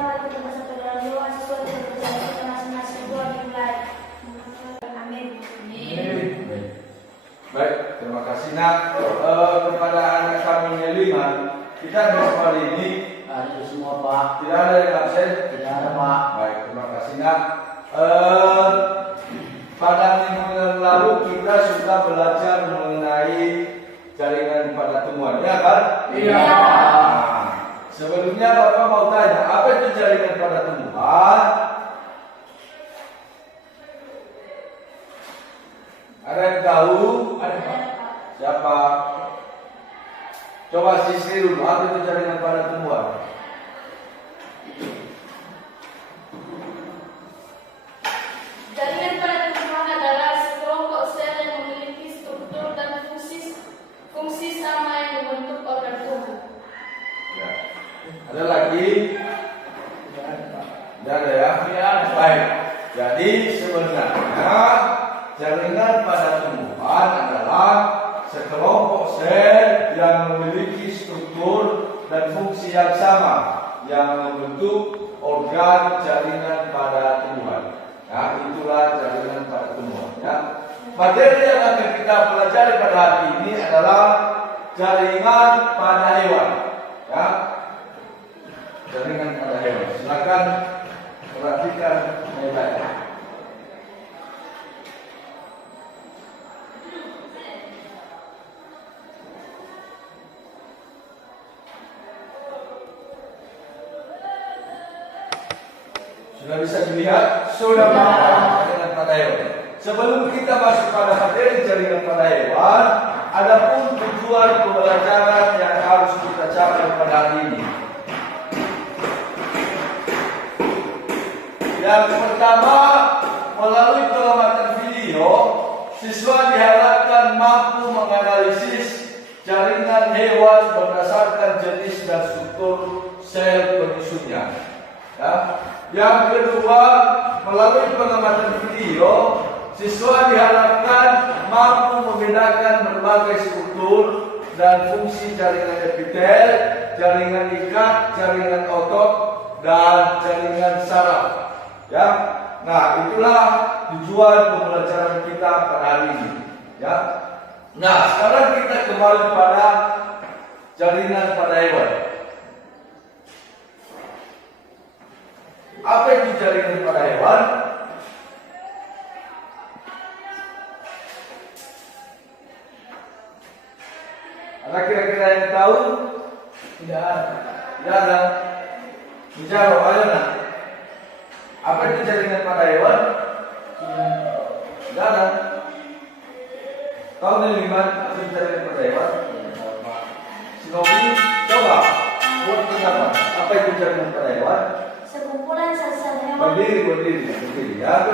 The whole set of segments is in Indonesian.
mari kita bersatu dalam doa sesuai dengan perjanjian masing-masing doa dimulai. Amin. Baik, terima kasih nak kepada anak kami Neliman. Kita besok hari ini Ada semua Pak. tidak ada yang absen. Tidak ada Pak. Baik, terima kasih nak. Pada minggu yang lalu kita sudah belajar mengenai jaringan pada tumbuhan, ya kan? Iya. Nah, sebelumnya Bapak mau tanya, apa itu jaringan pada tumbuhan? Ada yang tahu? Ada Pak. Siapa? Coba sisir dulu, apa itu jaringan pada tumbuhan? Jaringan pada tumbuhan adalah sekelompok sel yang memiliki struktur dan fungsi sama yang membentuk organ tubuh. Ya. Ada lagi? Tidak ada Pak. Tidak ada ya? Tidak ada. Baik. Jadi sebenarnya jaringan pada tumbuhan adalah sekelompok sel yang memiliki struktur dan fungsi yang sama yang membentuk organ jaringan pada tumbuhan. Ya, itulah jaringan pada tumbuhan. Ya. Materi yang akan kita pelajari pada hari ini adalah jaringan pada hewan. Ya. Jaringan pada hewan. Silakan perhatikan baik-baik. Sudah bisa dilihat? Sudah, Pak. Jaringan pada hewan. Sebelum kita masuk pada materi jaringan pada hewan, adapun tujuan pembelajaran yang harus kita capai pada hari ini. Yang pertama, melalui pengamatan video, siswa diharapkan mampu menganalisis jaringan hewan berdasarkan jenis dan struktur sel penyusunnya. Ya. Yang kedua, melalui pengamatan video, siswa diharapkan mampu membedakan berbagai struktur dan fungsi jaringan epitel, jaringan ikat, jaringan otot, dan jaringan saraf. Ya, nah itulah tujuan pembelajaran kita pada hari ini. Ya, nah sekarang kita kembali pada jaringan pada hewan. Apa itu jaringan pada hewan? Ada kira-kira yang tahu? Tidak ada. Tidak ada. Dijawab ayo nak. Apa itu jaringan pada hewan? Tidak ada. Tahu nih Liman apa itu jaringan pada hewan? Sinopi, coba buat pendapat. Apa itu jaringan pada hewan? Sekumpulan sel-sel hewan. Berdiri ya.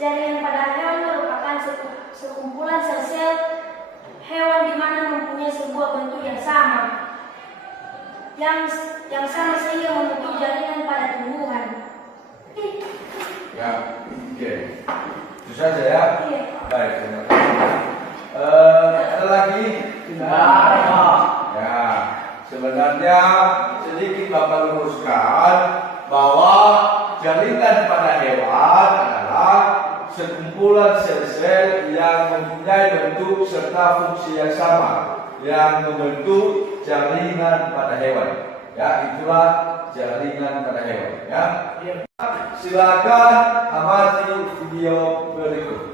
Jaringan pada hewan merupakan sekumpulan sel-sel hewan di mana mempunyai sebuah bentuk yang sama, yang sama sehingga membentuk jaringan pada tumbuhan. Ya, oke. Itu saja ya. Iya. Baik, terima kasih. Ada lagi? Tidak ada Pak. Ya, sebenarnya sedikit Bapak luruskan bahwa jaringan pada hewan adalah sekumpulan sel-sel yang mempunyai bentuk serta fungsi yang sama yang membentuk jaringan pada hewan. Ya, itulah jaringan pada hewan. Ya, silakan amati video berikut.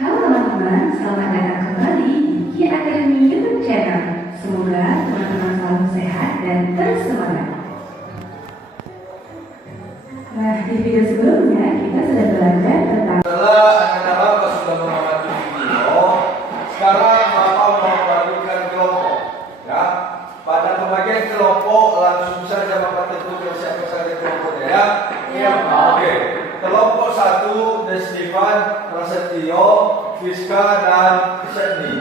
Halo teman-teman, selamat datang kembali di Ki Academy YouTube channel. Semoga teman-teman selalu sehat dan terus semangat. Nah, di video sebelumnya kita sudah belajar tentang Setelah anak-anak Bapak sudah mengamati video, sekarang Bapak mau membagikan kelompok. Ya, pada pembagian kelompok langsung saja Bapak tentukan siapa saja kelompoknya ya. Iya, Pak. Oke. Kelompok 1 Desnivan, Prasetyo, Fiska dan Sydney.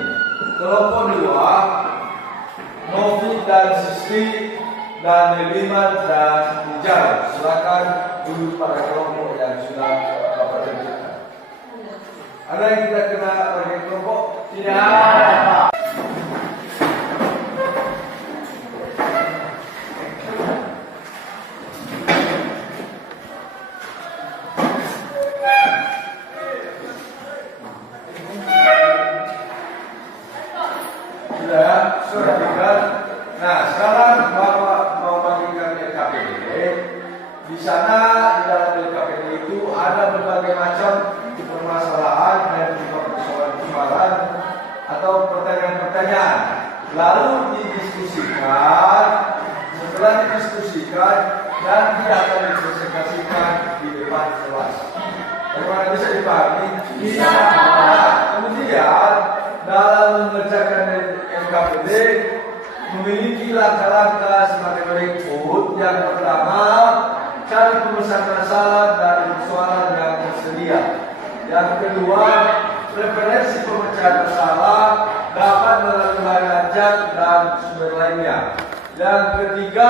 Kelompok 2 Novi dan Sisti dan Neliman dan Ujal. Silakan duduk pada kelompok yang sudah Bapak tentukan. Ada yang tidak kena bagi kelompok? Tidak ada, Pak. Sudah ya? Sudah tinggal. Nah, sekarang Bapak mau bagikan LKPD. Di sana di dalam LKPD itu ada berbagai macam permasalahan dan juga persoalan atau pertanyaan-pertanyaan. Lalu didiskusikan. Setelah didiskusikan nanti akan dipresentasikan di depan kelas. Bagaimana bisa dipahami? Bisa. Nah, kemudian dalam mengerjakan LKPD memiliki langkah-langkah semacam berikut. Yang pertama, cari pemesan masalah dari persoalan yang tersedia. Yang kedua, referensi pemecahan masalah dapat melalui layar chat dan sumber lainnya. Yang ketiga,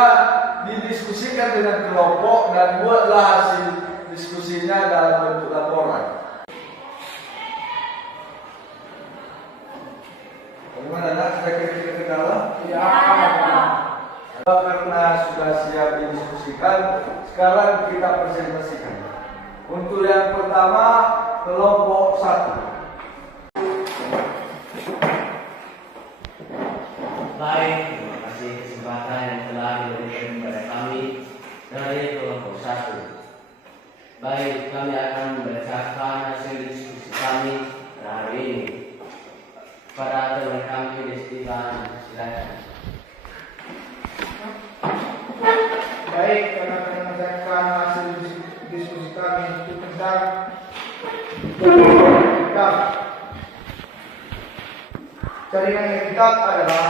didiskusikan dengan kelompok dan buatlah hasil diskusinya dalam bentuk laporan. Bagaimana nak? Sudah kira-kira kendala? Tidak ada, Pak. Karena sudah siap didiskusikan, sekarang kita presentasikan. Untuk yang pertama, kelompok 1. Baik, terima kasih kesempatan yang telah diberikan kepada kami dari kelompok 1. Baik, kami akan membacakan hasil diskusi kami hari ini. Pada teman kami Destivan, silakan. Baik, karena mengerjakan hasil diskusi kami itu tentang jaringan etikat adalah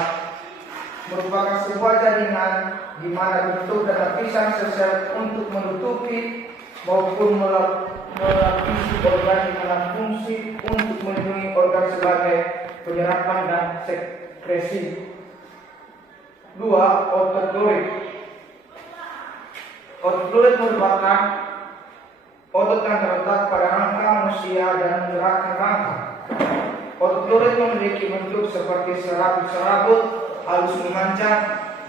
merupakan sebuah jaringan di mana bentuk dan lapisan sel untuk menutupi maupun melapisi organ dengan fungsi untuk melindungi organ sebagai penyerapan dan sekresi. 2. Otot lurik. Otot lurik merupakan otot yang terletak pada rangka manusia dan menggerakkan rangka. Otot lurik memiliki bentuk seperti serabut-serabut, halus memanjang,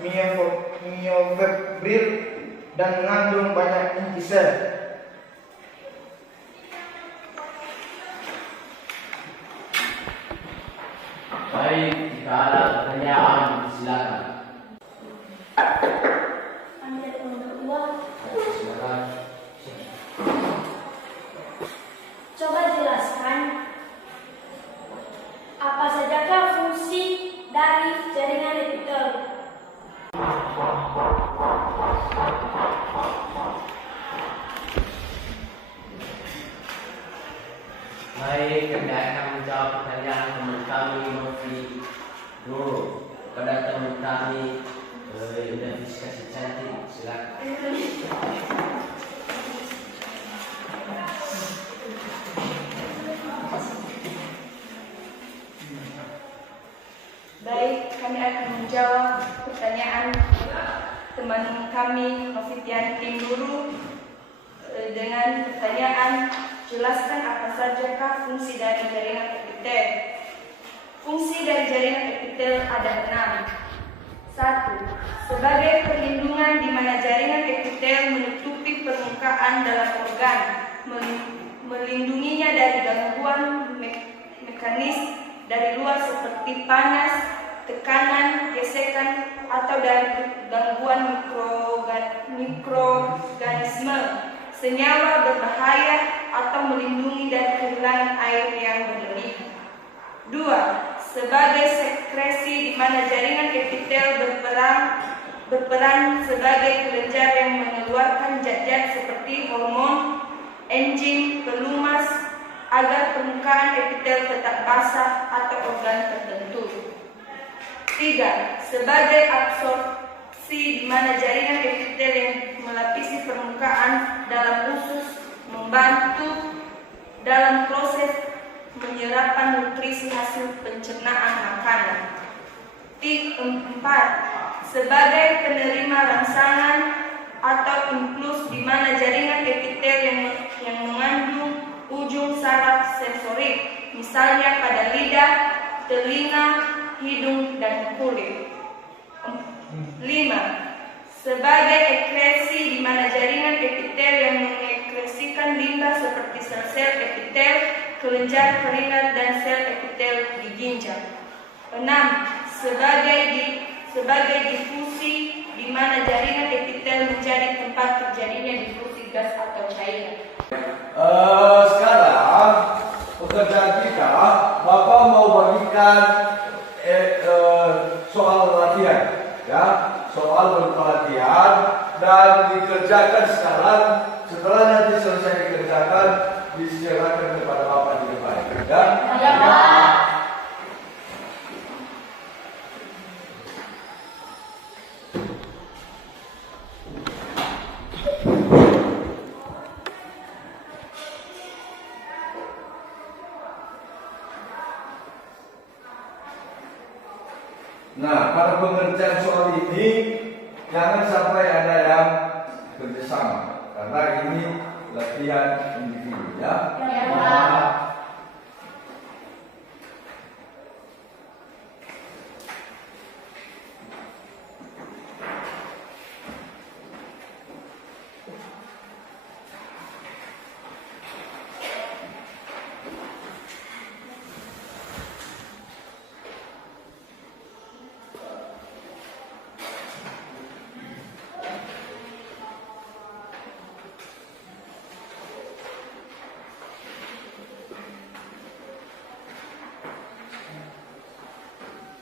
miofibril, dan mengandung banyak inti sel. Baik, jika ada pertanyaan, silakan. Lanjut nomor 2. Silakan. Coba jelaskan apa sajakah fungsi dari jaringan epitel. Baik, kami akan menjawab pertanyaan teman kami Novi dulu. Kepada teman kami identifikasi cantik, silakan. Baik, kami akan menjawab pertanyaan teman kami Novitian Tim Guru dengan pertanyaan, jelaskan apa sajakah fungsi dari jaringan epitel. Fungsi dari jaringan epitel ada 6. 1. Sebagai perlindungan di mana jaringan epitel menutupi permukaan dalam organ, melindunginya dari gangguan mekanis dari luar seperti panas, tekanan, gesekan, atau dari gangguan mikroorganisme, senyawa berbahaya, atau melindungi dari kehilangan air yang berlebih. 2. Sebagai sekresi di mana jaringan epitel berperan sebagai kelenjar yang mengeluarkan zat-zat seperti hormon, enzim, pelumas, agar permukaan epitel tetap basah atau organ tertentu. 3. Sebagai absorpsi di mana jaringan epitel yang melapisi permukaan dalam usus membantu dalam proses penyerapan nutrisi hasil pencernaan makanan. 4. Sebagai penerima rangsangan atau impuls di mana jaringan epitel yang mengandung ujung saraf sensorik, misalnya pada lidah, telinga, hidung, dan kulit. 5. Sebagai ekresi di mana jaringan epitel yang mengekresikan limbah seperti sel-sel epitel, kelenjar keringat, dan sel epitel di ginjal. 6. Sebagai difusi di mana jaringan epitel menjadi tempat terjadinya difusi gas atau cairan. Sekarang pekerjaan kita, Bapak mau bagikan soal latihan, ya, soal berupa latihan dan dikerjakan sekarang. Setelah nanti selesai dikerjakan, diserahkan kepada Bapak di depan, ya. Ya, Pak. Nah, pada pengerjaan soal ini jangan sampai ada yang kerjasama, karena ini latihan individu, ya. Ya, Pak.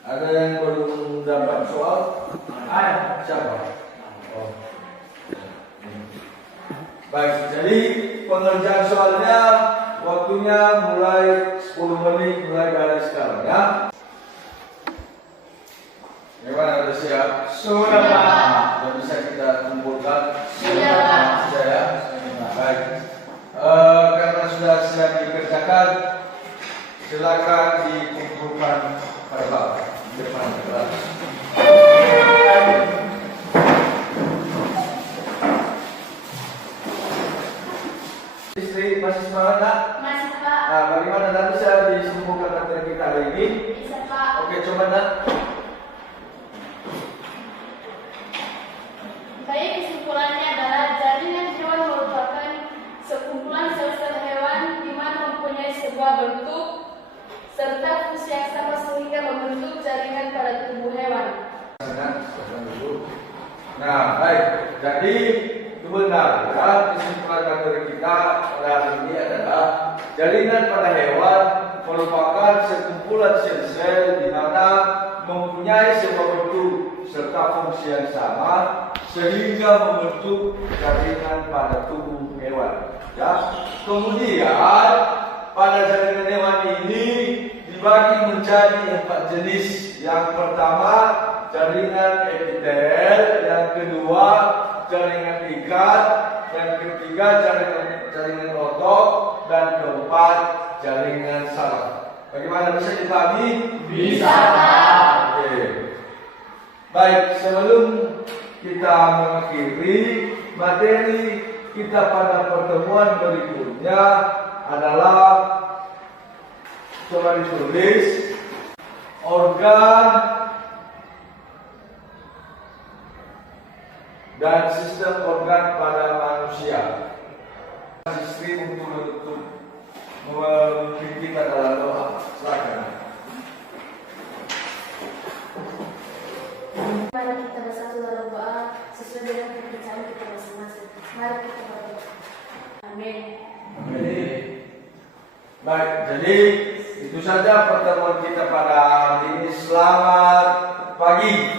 Ada yang belum dapat soal? Ada. Siapa? Oh. Baik, jadi pengerjaan soalnya waktunya mulai 10 menit mulai dari sekarang, ya. Gimana, udah siap? Sudah, Pak. Sudah bisa kita kumpulkan? Sudah, Pak. Sudah, ya? Baik. Karena sudah siap dikerjakan, silakan dikumpulkan pada Bapak di depan kelas. Istri masih semangat, nak? Masih, Pak. Nah, bagaimana nanti saya disimpulkan materi kita hari ini? Bisa, Pak. Oke, coba, nak. Baik, kesimpulannya adalah jaringan hewan merupakan sekumpulan sel-sel hewan di mana mempunyai sebuah bentuk serta fungsi yang sama sehingga membentuk jaringan pada tubuh hewan. Nah, baik. Jadi itu benar, ya. Kesimpulan materi kita pada hari ini adalah jaringan pada hewan merupakan sekumpulan sel-sel di mana mempunyai sebuah bentuk serta fungsi yang sama sehingga membentuk jaringan pada tubuh hewan. Ya. Kemudian pada jaringan hewan ini dibagi menjadi 4 jenis. Yang pertama jaringan epitel, yang kedua jaringan ikat, yang ketiga jaringan otot, dan keempat jaringan saraf. Bagaimana, bisa dipahami? Bisa, Pak. Oke. Baik, sebelum kita mengakhiri materi kita pada pertemuan berikutnya adalah coba ditulis organ dan sistem organ pada manusia. Sistem untuk memimpin kita dalam doa. Silakan. Mari kita bersatu dalam doa sesuai dengan kepercayaan kita masing-masing. Mari kita berdoa. Amin. Amin. Baik, jadi itu saja pertemuan kita pada hari ini. Selamat pagi.